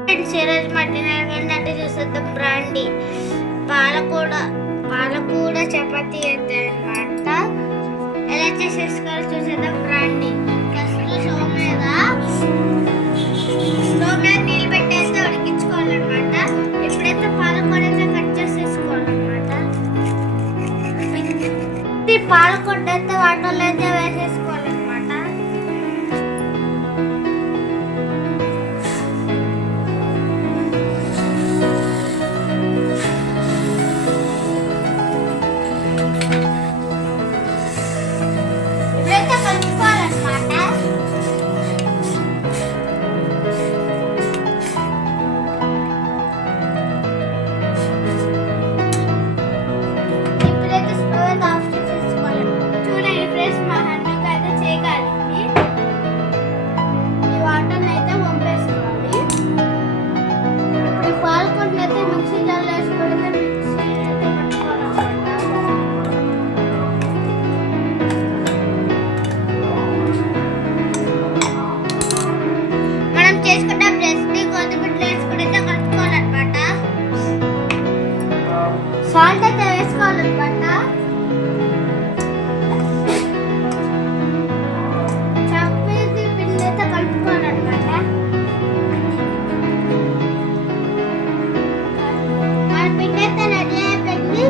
Friends ఈరోజు మధ్యాహ్నం ఏంటంటే చూసేద్దాం రండి. పాలకూర చపాతీ అయితే అనమాట. ఎలా చేసేసుకోవాలో చూసేద్దాం రండి. ఫస్ట్ స్టవ్ మీద నీళ్ళు పెట్టేస్తే ఉడికించుకోవాలన్నమాట. ఇప్పుడైతే పాలకూర అయితే కట్ చేసేసుకోవాలన్నమాట. పాలకూర అయితే వాటర్లో అయితే వేసేసుకోవాలన్నమాట. ఇప్పుడైతే కలుపుకోవాలన్నమాట. ఇప్పుడైతే స్టవ్ అయితే ఆఫ్ చేసేసుకోవాలి. చూడండి ఫ్రెండ్స్, మా హన్నుకి అయితే చేయగలిగింది. ఈ వాటర్ని అయితే వంపేసుకోవాలి. ఇప్పుడు పాలకూరని అయితే మిక్సీ జార్లో వేసుకొని మిక్సీ అయితే పట్టుకోవాలన్నమాట. మనం చేసుకున్న బ్రెస్ని కొద్దిపిట్లు వేసుకుని అయితే కలుపుకోవాలన్నమాట. సాల్ట్ అయితే వేసుకోవాలన్నమాట. చప్పేసి పిండి అయితే కలుపుకోవాలన్నమాట. మన పిండి అయితే రెడీ అయిపోయింది.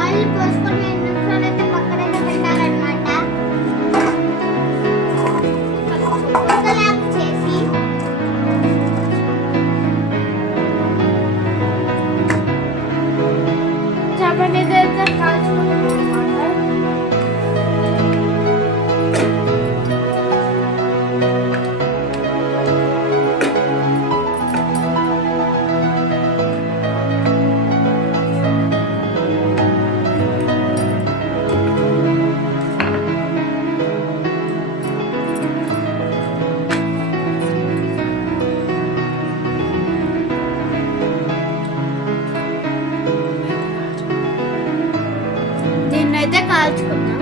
ఆయిల్ పోసుకొని 2 నిమిషాలు అయితే పక్కనైతే పెట్టాలన్నమాట. ముద్దలాగా చేసి చపాతీ అయితే కాల్చుకోవాలన్నమాట. దీన్నైతే కాల్చుకుందాం.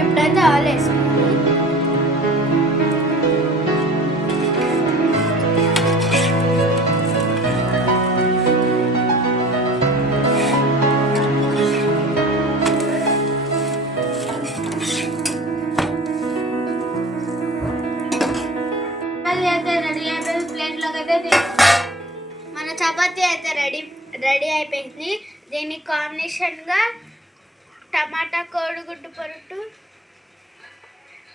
ఇప్పుడైతే ఆయిల్ వేసుకోండి. అది అయితే రెడీ అయిపోయింది. ప్లేట్లోకి అయితే మన చపాతీ అయితే రెడీ అయిపోయింది. దీనికి కాంబినేషన్గా టమాటా కోడిగుడ్డు పొరుటు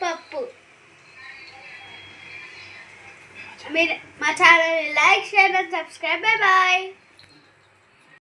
పప్పు. మీరు మా channel like, share and subscribe. Bye.